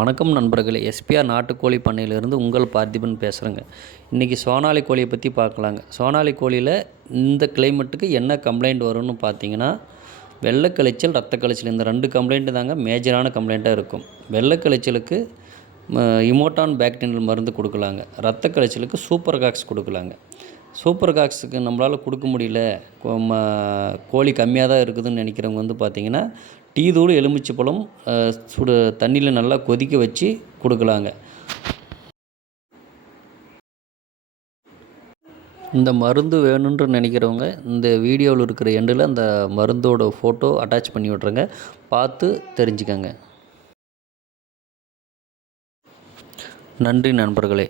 வணக்கம் நண்பர்களே, எஸ்பிஆர் நாட்டுக்கோழி பண்ணையிலிருந்து உங்கள் பார்த்திபன் பேசுகிறேங்க. இன்றைக்கி சோனாலி கோழியை பற்றி பார்க்கலாங்க. சோனாலி கோழியில் இந்த கிளைமேட்டுக்கு என்ன கம்ப்ளைண்ட் வரும்னு பார்த்தீங்கன்னா, வெள்ளைக்கழிச்சல், ரத்த கழிச்சல் இந்த 2 கம்ப்ளைண்ட்டு தாங்க மேஜரான கம்ப்ளைண்ட்டாக இருக்கும். வெள்ளைக்கழிச்சலுக்கு இமோட்டான் பாக்டீரியல் மருந்து கொடுக்கலாங்க. ரத்த கழிச்சலுக்கு சூப்பர் காக்ஸ் கொடுக்கலாங்க. சூப்பர் காக்ஸுக்கு நம்மளால் கொடுக்க முடியல, கோழி கம்மியாக தான் இருக்குதுன்னு நினைக்கிறவங்க பார்த்திங்கன்னா, டீ தூள், எலுமிச்சைப்பழம் தண்ணியில் நல்லா கொதிக்க வச்சு கொடுக்கலாங்க. இந்த மருந்து வேணுன்ற நினைக்கிறவங்க இந்த வீடியோவில் இருக்கிற எண்டில் அந்த மருந்தோட ஃபோட்டோ அட்டாச் பண்ணி விட்ருங்க, பார்த்து தெரிஞ்சுக்கங்க. நன்றி நண்பர்களே.